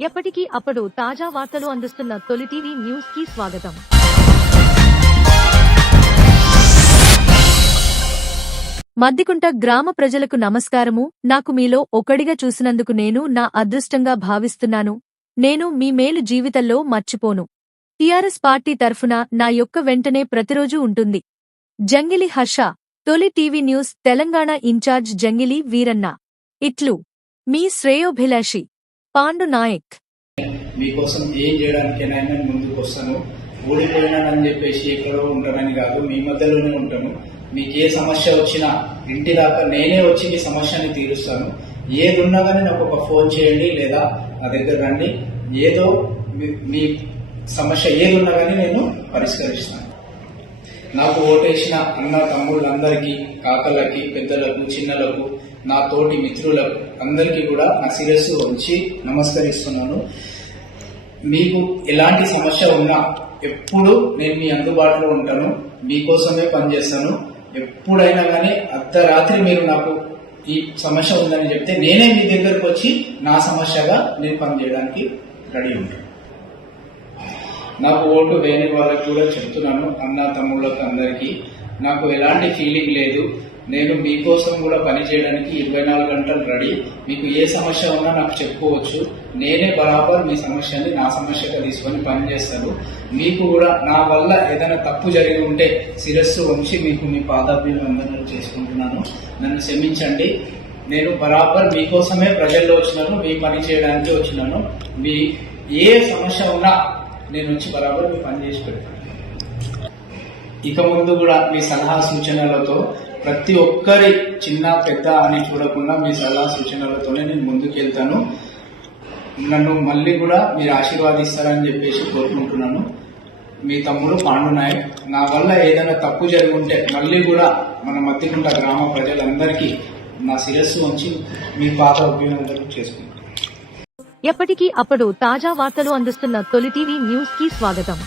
ఎప్పటికీ అప్పుడు తాజా వార్తలు అందిస్తున్న తొలి టీవీ న్యూస్కి స్వాగతం. మద్దికుంట గ్రామ ప్రజలకు నమస్కారము. నాకు మీలో ఒకడిగా చూసినందుకు నేను నా అదృష్టంగా భావిస్తున్నాను. నేను మీ మేలు జీవితంలో మర్చిపోను. టిఆర్ఎస్ పార్టీ తరఫున నా యొక్క వెంటనే ప్రతిరోజు ఉంటుంది. Jangili Harsha Tholi TV news Telangana in-charge Jangili Veeranna. ఇట్లు మీ శ్రేయోభిలాషి. పాండు నాయక్. మీకోసం ఏం చేయడానికైనా నేను ముందుకు వస్తాను. ఓడిపోయినానని చెప్పేసి ఎక్కడో ఉంటానని కాదు మీ మధ్యలోనే ఉంటాను. మీకు ఏ సమస్య వచ్చినా ఇంటి దాకా నేనే వచ్చి మీ సమస్యని తీరుస్తాను. ఏది ఉన్నా కానీ నాకు ఒక ఫోన్ చేయండి లేదా నా దగ్గర రండి. ఏదో మీ- మీ సమస్య ఏది ఉన్నా కానీ నేను పరిష్కరిస్తాను. నాకు ఓటేసిన అన్న తమ్ముళ్ళందరికీ కాకలకి పెద్దలకు చిన్నలకు నా తోటి మిత్రులకు అందరికీ కూడా నా శిరస్సు వచ్చి నమస్కరిస్తున్నాను. మీకు ఎలాంటి సమస్య ఉన్నా ఎప్పుడు నేను మీ అందుబాటులో ఉంటాను. మీకోసమే పనిచేస్తాను. ఎప్పుడైనా కానీ అర్ధరాత్రి మీరు నాకు ఈ సమస్య ఉందని చెప్తే నేనే మీ దగ్గరకు వచ్చి నా సమస్యగా నేను పనిచేయడానికి రెడీ ఉంటాను. నాకు ఓటు వేయని వాళ్ళకి కూడా చెప్తున్నాను అన్న తమ్ముళ్ళకి అందరికీ. నాకు ఎలాంటి ఫీలింగ్ లేదు. నేను మీకోసం కూడా పని చేయడానికి ఇరవై నాలుగు గంటలు రెడీ. మీకు ఏ సమస్య ఉన్నా నాకు చెప్పుకోవచ్చు. నేనే బరాబర్ మీ సమస్యని నా సమస్యగా తీసుకొని పని చేస్తాను. మీకు కూడా నా వల్ల ఏదైనా తప్పు జరిగి ఉంటే శిరస్సు వంచి మీకు మీ పాదాభివందనలు చేసుకుంటున్నాను. నన్ను క్షమించండి. నేను బరాబర్ మీకోసమే ప్రజల్లో వచ్చినాను మీ పని చేయడానికి వచ్చినాను. మీ ఏ సమస్య ఉన్నా నేను వచ్చి బరాబర్ మీ పని చేసి పెడతాను. ఇక ముందు కూడా మీ సలహా సూచనలతో ప్రతి ఒక్కరి చిన్న పెద్ద అని చూడకుండా మీ సలహా సూచనలతోనే నేను ముందుకు వెళ్తాను నన్ను మళ్ళీ కూడా మీరు ఆశీర్వాదిస్తారని చెప్పేసి కోరుకుంటున్నాను. మీ తమ్ముడు పాండు నాయక్ నా వల్ల ఏదైనా తప్పు జరిగి ఉంటే మళ్ళీ కూడా మన మధ్యకుంట గ్రామ ప్రజలందరికీ నా శిరస్సు ఉంచి మీ పాత అభినందనలు చేసుకుంటాను ఎప్పటికీ అప్పుడు తాజా వార్తలు అందిస్తున్న తొలి టీవీ న్యూస్కి స్వాగతం.